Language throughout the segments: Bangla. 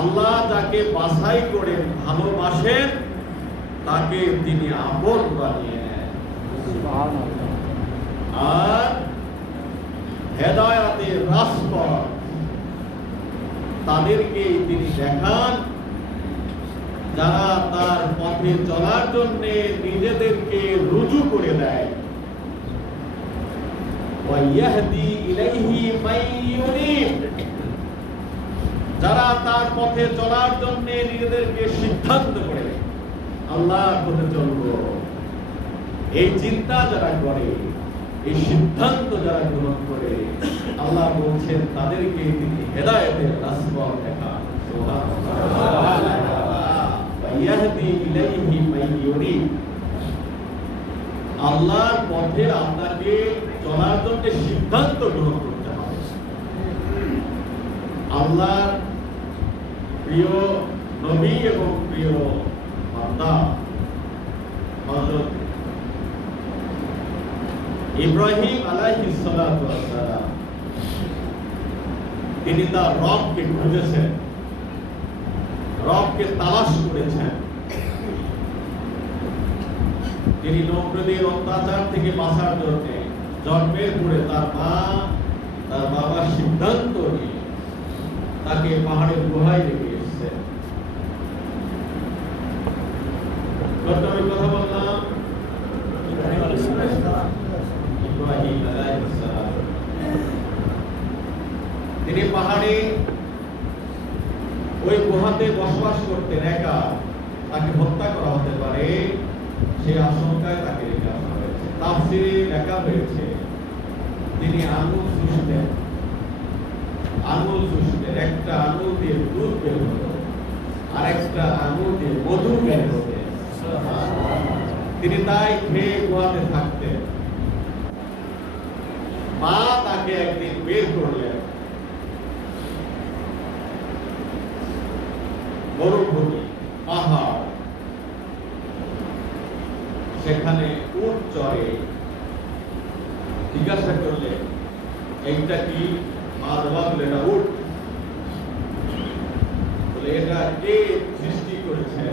আল্লাহ যাকে বাছাই করে ভালোবাসেন তাকে তিনি আপন বানিয়ে নেন। আর হেদায়েতের রাসপথ তাদেরকে তিনি দেখান যারা তার পথে চলার জন্য নিজেদেরকে রুজু করে দেয়। ওয়াইয়াহদি ইলাইহি মাইয়ুনিব, যারা তার পথে চলার জন্য নিজেদেরকে সিদ্ধান্ত করে আল্লাহর পথে চলব, এই চিন্তা যারা করে, এই সিদ্ধান্ত যারা গ্রহণ করে, আল্লাহ বলছেন তাদেরকে তিনি হেদায়েতের রাস্তা দেখান। সুবহানাল্লাহ। ওয়াইয়াহদি ইলাইহি মাইয়ুনিব, আল্লাহর পথে আপনাকে চলার জন্য সিদ্ধান্ত গ্রহণ করতে হবে। আল্লাহর প্রিয় নবী এবং প্রিয় বান্দা হযরত ইব্রাহিম আলাইহিস সালাতু ওয়াস সালাম, তিনি তার রবকে খুঁজেছেন, রবকে তালাশ করেছেন। তিনি নমরুদের অত্যাচার থেকে বাঁচার জন্য জন্মের পরে তার মা তার বাবার সিদ্ধান্ত নিয়ে তাকে পাহাড়ের গুহায় রেখে এসেছেন। আমি কথা বললাম ইব্রাহিম আলাইহিস সালাম, তিনি পাহাড়ে ওই গুহাতে বসবাস করতেন একা, তাকে হত্যা করা হতে পারে সেই আশঙ্কায় তাকে রেখে আসা হয়েছে। তাফসীরে লেখা হয়েছে তিনি আঙুল চুষতেন, একটা আঙুল দিয়ে দুধ বের হতো আর একটা আঙুল দিয়ে মধু বের হতো। তিনি তাই খেয়ে গুহাতে থাকতেন। মা তাকে একদিন বের করলেন, মরুভূমি, পাহাড়, সেখানে উট চড়ে। জিজ্ঞাসা করলেন এইটা কি? মা জবাব দিলেন এটা উট। বলে এটা কে সৃষ্টি করেছে?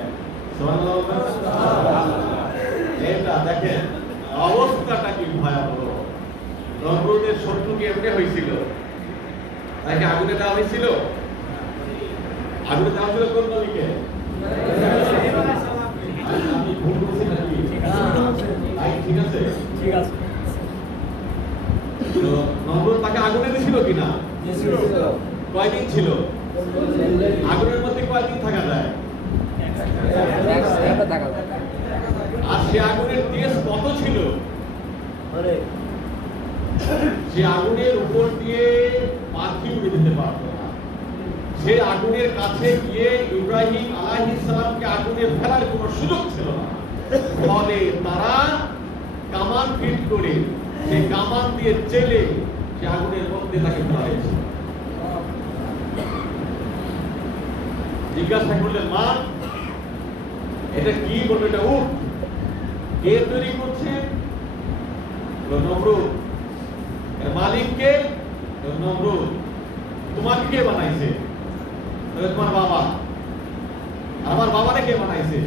এটা দেখেন অবস্থাটা কি ভয়াবহ। নমরুদের শত্রু কি এমনি হয়েছিল? তাকে আগুনে দেওয়া হয়েছিল? আগুনে দেওয়া হয়েছিল কোন নবীকে? আমি ভুল বলছি নাকি? ঠিক আছে, ঠিক আছে। নমরুদ তাকে আগুনে দিয়েছিল কিনা? কয়দিন ছিল? আগুনের মধ্যে কয়দিন থাকা যায়? আর সে আগুনের তেজ কত ছিল? সে আগুনের উপর দিয়ে পাখি উড়ে দিতে পারত না। সে আগুনের কাছে গিয়ে ইব্রাহিম আলাইহিস সালামকে আগুনে ফেলার কোনো সুযোগ ছিল না। ফলে তারা কামান ফিট করে সেই কামান দিয়ে চেলে সে আগুনের মধ্যে তাকে ফেলা হয়েছে। জিজ্ঞাসা করলেন মা এটা কি? বলবে এটা উট। কে তৈরি করছে? নমরুদ। এর মালিক কে? নমরুদ। তোমাকে কে বানাইছে? তোমার বাবা। আমার বাবারে কে বানাইছে?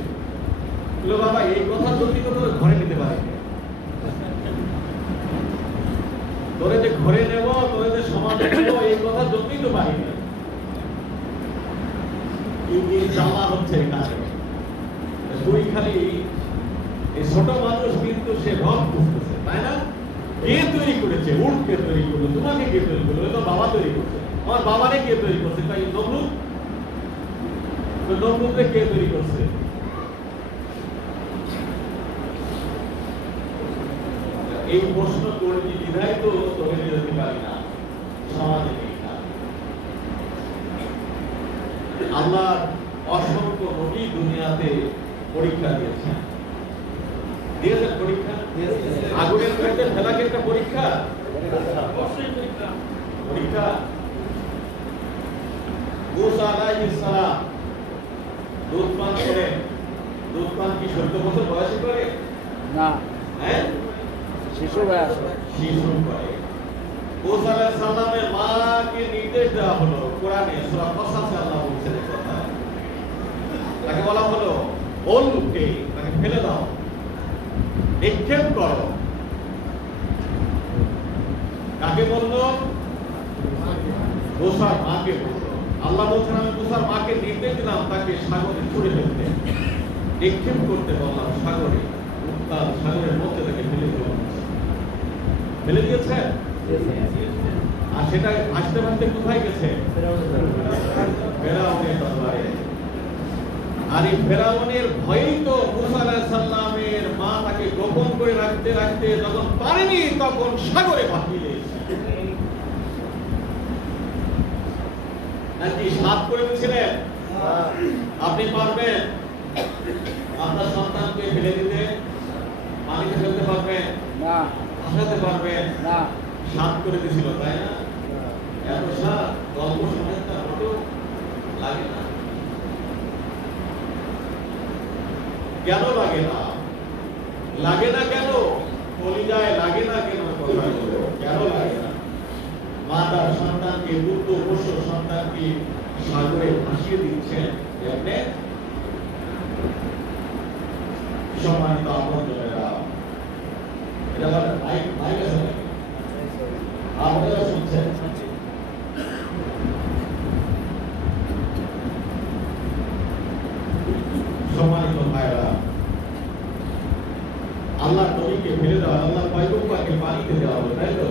বাবা এই কথা যদি তোর ঘরে নিতে পারে, তোরে যে ঘরে নেব, তোরে যে সমাজে নেব, এই কথা যতই তো পারি না। এই জ্বালা হচ্ছে এখানে। তুই খালি এই ছোট মানুষ, কিন্তু সে রব বুঝতেছে, তাই না? কে তৈরি করেছে? উট কে তৈরি করলো? তোমাকে কে তৈরি করলো? তো বাবা তৈরি করছে। আমার বাবারে কে তৈরি করছে? তাই নমরুদ। নমরুদকে কে তৈরি করছে? এই প্রশ্ন করবি বিধায় তো তোকে যেতে পারি না, সমাজে নেই না। আল্লাহ অসংখ্য নবী দুনিয়াতে পরীক্ষা দিয়েছেন। পরীক্ষা আগুনের মধ্যে ফেলা কি একটা পরীক্ষা? পরীক্ষা। মুসা আলাইহিস সালাম দুধ পান করেন। দুধ পান কি 14 বছর বয়সে করে না? হ্যাঁ, শিশু বয়স, শিশু করে। মুসা আলাইহিস সালামের মাকে নির্দেশ দেওয়া হলো কোরআনে সূরা কসাসে আল্লাহ বলছেন কথা বলা হলো ওলকে তাকে ফেলে দাও, নিক্ষেপ করো। কাকে বললো? মুসার মাকে বললো। আল্লাহ বলছেন আমি মুসার মাকে নির্দেশ দিলাম তাকে সাগরে ছুড়ে ফেলতে, নিক্ষেপ করতে বললাম সাগরে, উত্তাল সাগরের মধ্যে তাকে ফেলে দিয়েছে। আর সেটা আসতে ভাসতে কোথায় গেছে? ফেরাউনের দরবারে। আর এই ফেরাউনের ভয়েই তো মুসা আলাইহিস সালামের মা তাকে গোপন করে রাখতে রাখতে যখন পারেনি তখন সাগরে ভাসিয়ে দিয়েছে। নাকি সাত করে দিয়েছিলেন? আপনি পারবেন আপনার সন্তানকে ফেলে দিতে? পানিতে ফেলতে পারবেন না? ভাসাতে পারবেন না? সাত করে দিয়েছিল, তাই না? এত সাত গল্প শোনেন না, মোটেও লাগে না। কেন লাগে না? লাগে না কেন? কলিজায় লাগে না কেন? কথাগুলো কেন লাগে না? মা তার সন্তানকে, পুত্র পোষ্য সন্তানকে সাগরে ভাসিয়ে দিচ্ছেন। এমনি সম্মানিত আপনজনেরা, এটা আবার মাইক আছে নাকি? আপনারা শুনছেন? সম্মানিত ভাইরা, আল্লাহ নবীকে ফেলে দেওয়া, আল্লাহ পয়গম্বরকে পানিতে দেওয়া হলো, তাই তো?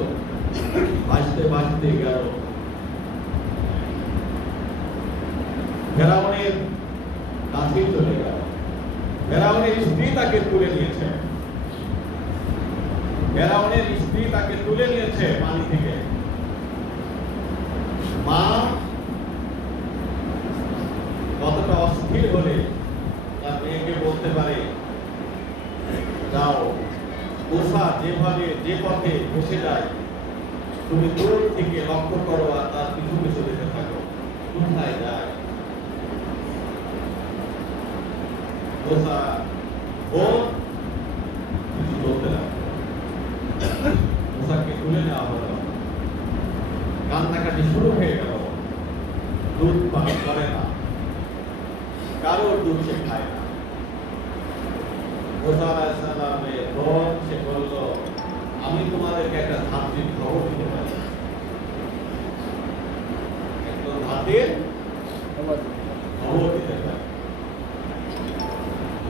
ভাসতে ভাসতে গেল, ফেরাউনের কাছে চলে গেল। ফেরাউনের স্ত্রী তাকে তুলে নিয়েছে, ফেরাউনের স্ত্রী তাকে তুলে নিয়েছে পানি থেকে। মা কতটা অস্থির হলে তার মেয়েকে বলতে পারে, যাও, মুসা যেভাবে যে পথে ভেসে যায় তুমি দূর থেকে লক্ষ্য করো আর তার পিছু পিছু দেখতে থাকো, কোথায় যায়। মুসা কিছু বলতে লাগলো। মুসাকে তুলে নেওয়া হলো, কান্নাকাটি শুরু হয়ে গেল। দুধ পান করে না, কারোর দুধ সে খায় না। মুসা আলাইহিস সালামের বোন সে বলল, আমি তোমাদেরকে একটা ধাত্রীর খবর দিতে পারি, একজন ধাত্রীর খবর দিতে পারি।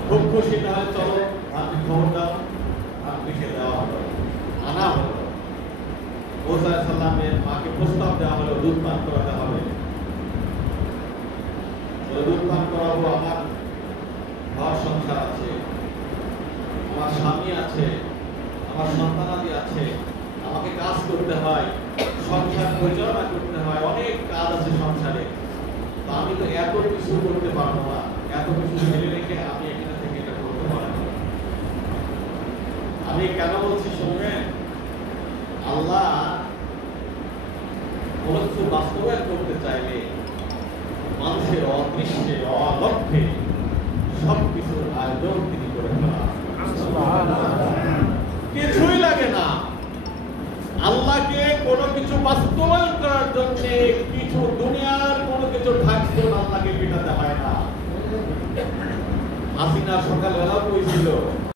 খুব খুশি, তাহলে চলো ধাত্রীর খবর দাও। ধাত্রীকে দেওয়া হলো, আনা হলো। মুসা আলাইহিস সালামের মাকে প্রস্তাব দেওয়া হলো দুধ পান করাতে হবে। দুধ পান করাবো, আমার ঘর সংসার আছে, আমার স্বামী আছে, আমার সন্তানাদি আছে, আমাকে কাজ করতে হয়, সংসার পরিচালনা করতে হয়, অনেক কাজ আছে সংসারে। তো আমি তো এত কিছু করতে পারবো না, এত কিছু ফেলে রেখে আমি এখানে থেকে এটা করতে পারবো না। আমি কেন বলছি শুনবেন? আল্লাহ কোন কিছু বাস্তবায়ন করতে চাইলে মানুষের অদৃশ্যে অলক্ষ্যে সবকিছুর আয়োজন তিনি করে ফেলা, কিছুই লাগে না। আল্লাহকে কোনো কিছু বাস্তবায়ন করার জন্য কিছু দুনিয়ার কোনো কিছু থাকতো আল্লাহকে পেটাতে হয় না। হাসিনা সকালবেলা কইছিল